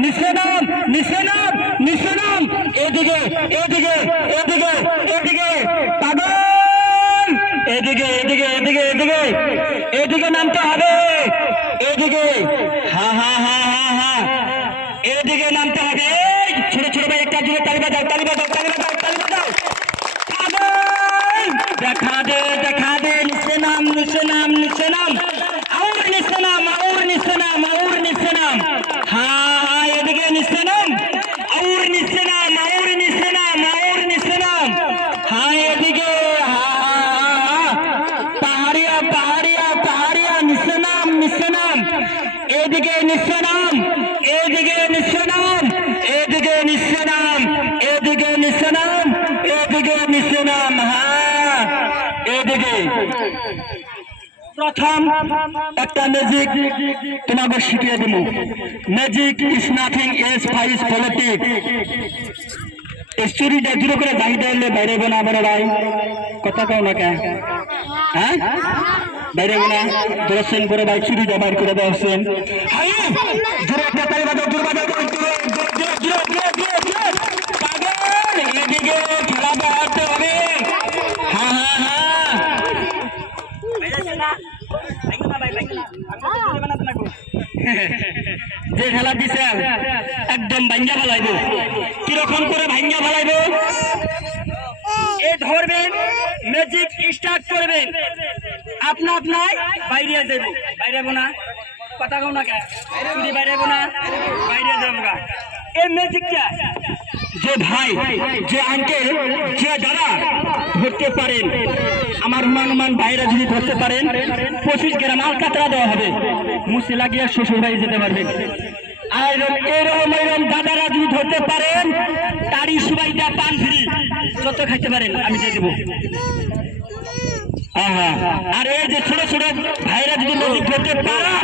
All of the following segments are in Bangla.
নিচে নাম নিচে নাম নিচে নাম এদিকে এদিকে এদিকে এদিকে পাগল এদিকে এদিকে এদিকে এদিকে এদিকে নামতে হবে এদিকে হা হা হা হা হা এদিকে নামতে হবে ছোট ছোট ভাই একটা জুড়ে তালি বাজাও তালি বাজাও তালি বাজাও তালি বাজাও দেখা দে নিচে নাম নিচে নাম নিচে নাম और নিচে নাম और নিচে নাম और নিচে নাম हाँ এদিকে নিচে নাম और নিচে নাম और নিচে নাম और নিচে নাম हाँ এদিকে পাহাড়িয়া পাহাড়িয়া পাহাড়িয়া নিচে নাম এদিকে নিচে নাম এদিকে নিচে নাম এদিকে নিচে নাম এদিকে নিচে নাম এদিকে নিচে নাম हाँ এদিকে প্রথম একটা ম্যাজিক তোমাকে শিখিয়ে দেব ম্যাজিক ইজ নাথিং এলস ফাইজ পলিটিক স্টোরিটা দূর করে বাইরে এলে বাইরে গোনা বড় ভাই কথা কও না কেন হ্যাঁ বাইরে গোনা দর্শন করে ভাই চুরিটা বাইর করে দেওয়া হচ্ছেন জোরে একটা তালি বাজাও জোরে বাজাও পাগল এদিকে খেলা বাড়াতে হবে হ্যাঁ হ্যাঁ হ্যাঁ যে খেলা দিছে একদম ভাঙ্গা ফেলাইব কিরকম করে ভাঙ্গা ফেলাইব এ ধরবেন ম্যাজিক স্টার্ট করবেন আপনা আপনাই বাইরে যাইব বাইরে না কথা কও না কেন বাইরে না বাইরে যাবো না এই ম্যাজিকটা যে ভাই যে আঙ্কেল যে দাদা ধরতে পারেন আমার মান ভাইরা যদি ধরতে পারেন 25 গ্রাম আলকাতরা দেওয়া হবে মুছে লাগিয়ে শ্বশুর বাড়ি যেতে পারবেন আর এরকম দাদারা যদি ধরতে পারেন তারই সুবাইটা পান ফ্রি যত খাইতে পারেন আমি দিয়ে দেবো আর এই যে ছোট ছোট ভাইরা যদি ম্যাজিক ধরতে পারা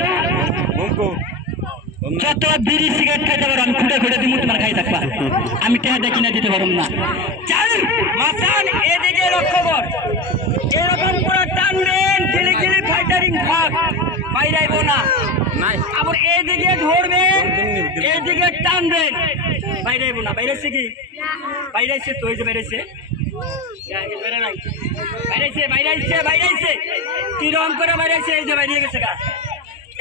যত বিড়ি সিগারেট খাইতে পারো আমি খুঁড়ে খুঁড়ে দিব তোমার খাই থাকবা আমি টেহা দেখি না দিতে পারব না চল মাসান এদিকে লক্ষ্য কর এরকম করে টানবেন গিলি গিলি ফাইটারিং ভাগ বাইরাইব না আবার এদিকে ধরবেন এদিকে টানবেন বাইরাইব না বাইরেছে কি বাইরাইছে তো এই যে বাইরেছে বাইরাইছে কিরকম করে বাইরাইছে এই যে বাইরে গেছে গা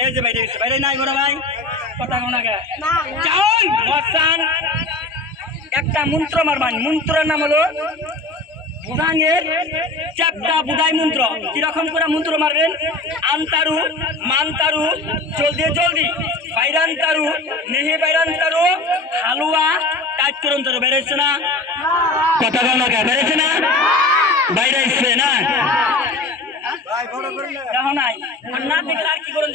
এই যে বাইরে গেছে বাইরে নাই বড় ভাই কথা কও না কে চাউন মসান একটা মন্ত্র মারবান মন্ত্রের নাম হলো বুদাঙের চাপটা বুদাই মন্ত্র কিরকম করে মন্ত্র মারবেন আনতারু মানতারু জলদি জলদি বাইরান্তারু নিহি বাইরান্তারু হালুয়া টাইট করুন তারু বেড়েছে না কথা কও না কে বেড়েছে না বাইরে না দেখো নাই আর না দেখলে আর কি করুন